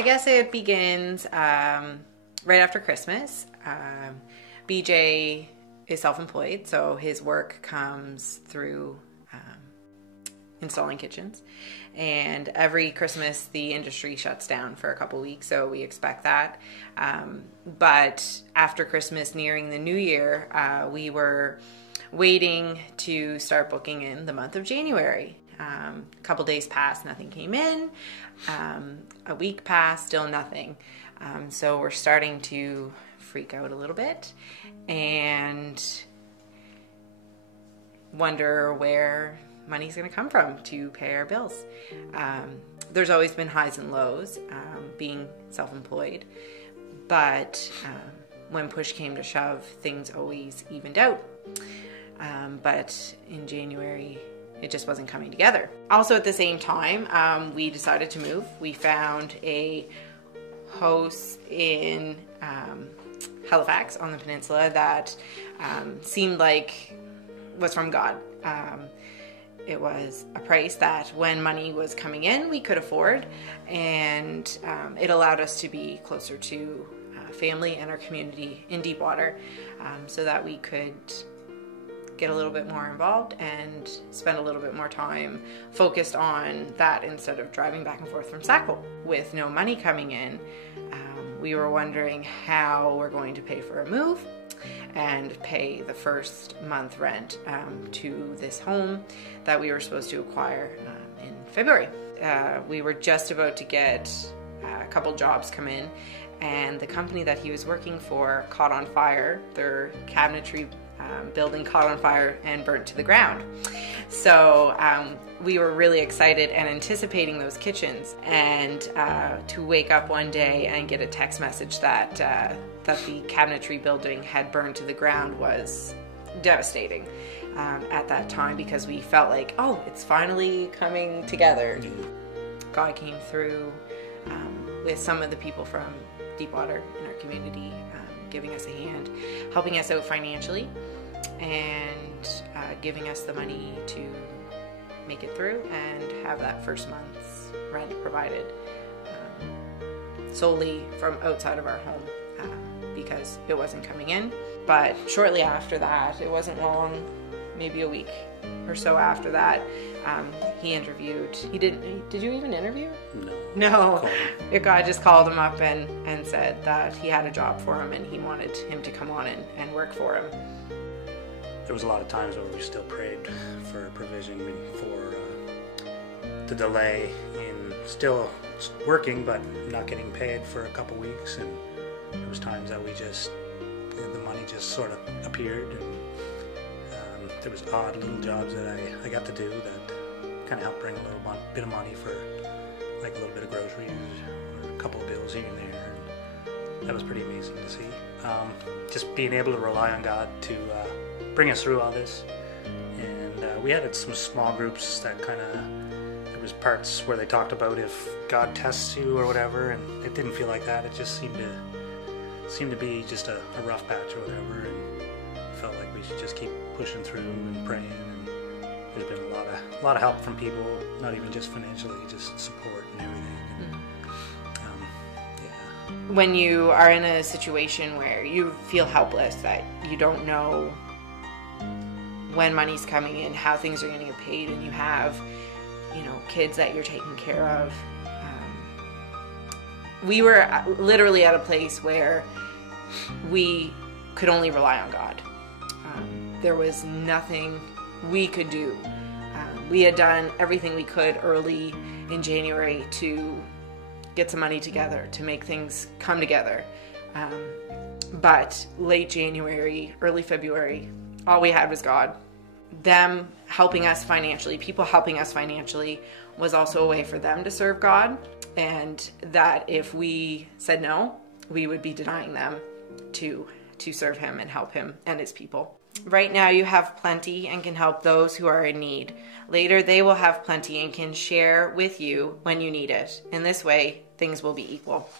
I guess it begins right after Christmas. BJ is self-employed, so his work comes through installing kitchens. And every Christmas, the industry shuts down for a couple weeks, so we expect that. But after Christmas, nearing the new year, we were waiting to start booking in the month of January. A couple days passed, nothing came in. A week passed, still nothing. So we're starting to freak out a little bit and wonder where money's going to come from to pay our bills. There's always been highs and lows, being self-employed, but when push came to shove, things always evened out. But in January, it just wasn't coming together. Also at the same time, we decided to move. We found a house in Halifax on the peninsula that seemed like was from God. It was a price that when money was coming in, we could afford, and it allowed us to be closer to family and our community in Deepwater, so that we could get a little bit more involved and spend a little bit more time focused on that instead of driving back and forth from Sackville. With no money coming in, we were wondering how we're going to pay for a move and pay the first month rent to this home that we were supposed to acquire in February. We were just about to get a couple jobs come in, and the company that he was working for caught on fire. Their cabinetry building caught on fire and burnt to the ground. So we were really excited and anticipating those kitchens, and to wake up one day and get a text message that the cabinetry building had burned to the ground was devastating at that time, because we felt like, oh, it's finally coming together. God came through with some of the people from Deepwater in our community, giving us a hand, helping us out financially, and giving us the money to make it through and have that first month's rent provided solely from outside of our home, because it wasn't coming in. But shortly after that, it wasn't long, maybe a week or so after that, he interviewed. Did you even interview? No. God just called him up and said that he had a job for him and he wanted him to come on and work for him. There was a lot of times where we still prayed for provision, for the delay in still working but not getting paid for a couple weeks, and there was times that the money just sort of appeared, and there was odd little jobs that I got to do that kind of helped bring a little bit of money for like a little bit of groceries or a couple of bills here and there, and that was pretty amazing to see. Just being able to rely on God to bring us through all this. And we had some small groups that there was parts where they talked about if God tests you or whatever, and it didn't feel like that. It just seemed to be just a rough patch or whatever, and felt like we should just keep pushing through and praying. And there's been a lot of help from people, not even just financially, just support and everything. And, when you are in a situation where you feel helpless, that you don't know when money's coming in, how things are going to get paid, and you have, kids that you're taking care of. We were literally at a place where we could only rely on God. There was nothing we could do. We had done everything we could early in January to get some money together, to make things come together. But late January, early February, all we had was God. Them helping us financially, people helping us financially, was also a way for them to serve God, and that if we said no, we would be denying them to serve Him and help Him and His people. Right now you have plenty and can help those who are in need. Later they will have plenty and can share with you when you need it. In this way, things will be equal.